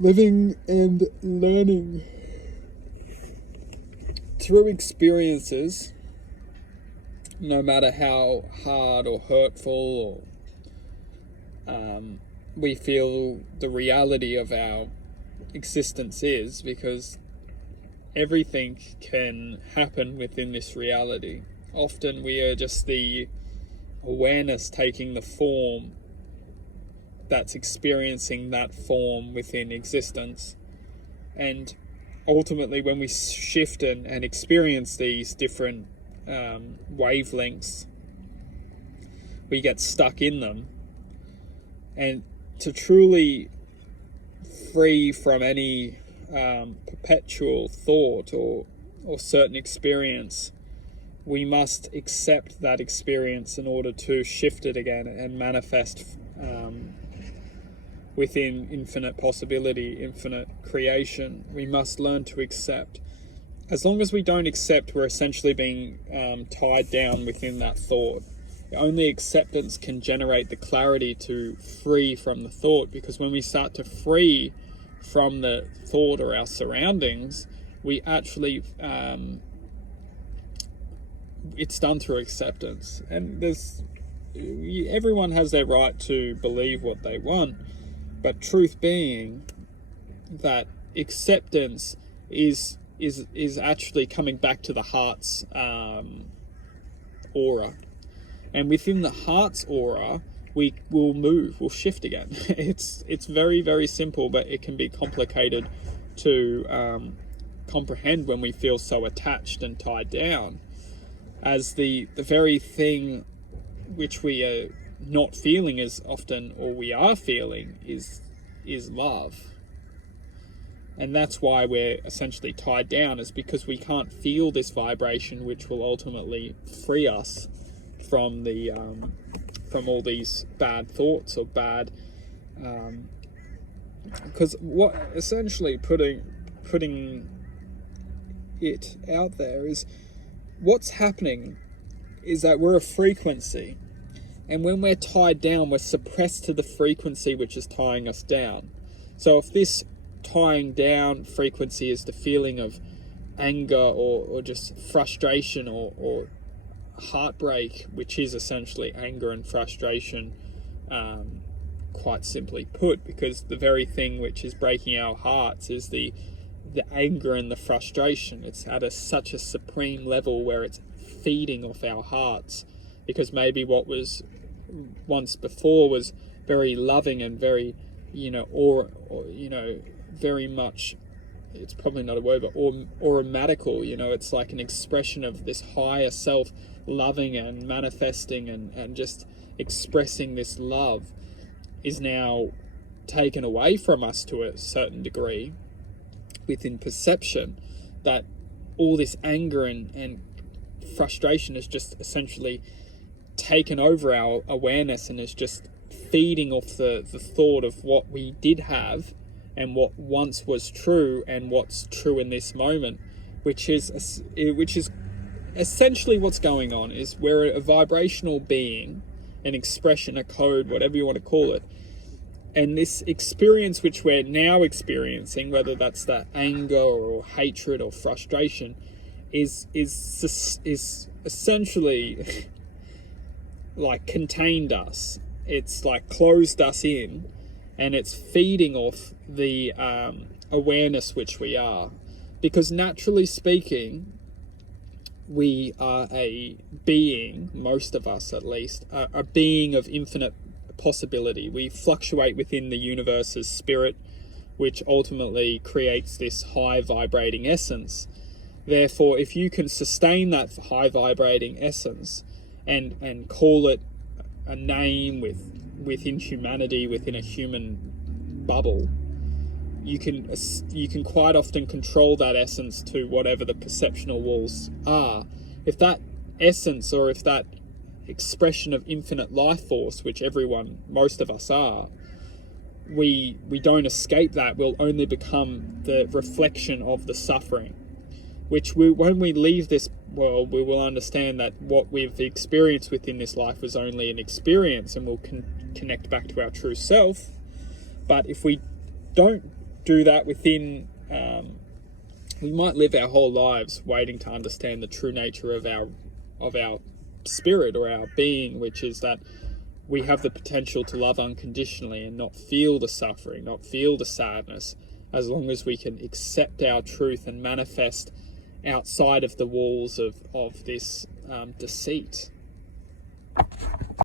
living and learning through experiences, no matter how hard or hurtful or we feel the reality of our existence is, because everything can happen within this reality. Often we are just the awareness taking the form that's experiencing that form within existence. And ultimately, when we shift and experience these different wavelengths, we get stuck in them. And to truly free from any perpetual thought or certain experience, we must accept that experience in order to shift it again and manifest within infinite possibility, infinite creation. We must learn to accept. As long as we don't accept, we're essentially being tied down within that thought. Only acceptance can generate the clarity to free from the thought, because when we start to free from the thought or our surroundings, we actually it's done through acceptance. And everyone has their right to believe what they want, but truth being that acceptance is actually coming back to the heart's aura. And within the heart's aura, we will move, we'll shift again. It's very, very simple, but it can be complicated to comprehend when we feel so attached and tied down. As the very thing which we are not feeling is often, or we are feeling, is love. And that's why we're essentially tied down, is because we can't feel this vibration, which will ultimately free us from the from all these bad thoughts or bad because what essentially putting it out there is, what's happening is that we're a frequency, and when we're tied down, we're suppressed to the frequency which is tying us down. So if this tying down frequency is the feeling of anger or just frustration or heartbreak, which is essentially anger and frustration, quite simply put, because the very thing which is breaking our hearts is the anger and the frustration. It's at such a supreme level where it's feeding off our hearts, because maybe what was once before was very loving and very, or very much, it's probably not a word, but auromatical, it's like an expression of this higher self loving and manifesting and just expressing this love, is now taken away from us to a certain degree within perception, that all this anger and frustration is just essentially taken over our awareness and is just feeding off the thought of what we did have and what once was true and what's true in this moment, which is essentially what's going on. Is we're a vibrational being, an expression, a code, whatever you want to call it. And this experience which we're now experiencing, whether that's the anger or hatred or frustration, is essentially like contained us. It's like closed us in, and it's feeding off the awareness which we are. Because naturally speaking, we are a being, most of us at least, a being of infinite possibility. We fluctuate within the universe's spirit, which ultimately creates this high vibrating essence. Therefore, if you can sustain that high vibrating essence and call it a name within humanity, within a human bubble, you can quite often control that essence to whatever the perceptional walls are. If that essence, or if that expression of infinite life force, which most of us are, we don't escape that, we'll only become the reflection of the suffering, which when we leave this world, we will understand that what we've experienced within this life was only an experience, and we'll connect back to our true self. But if we don't do that within. We might live our whole lives waiting to understand the true nature of our spirit or our being, which is that we have the potential to love unconditionally and not feel the suffering, not feel the sadness, as long as we can accept our truth and manifest outside of the walls of this deceit.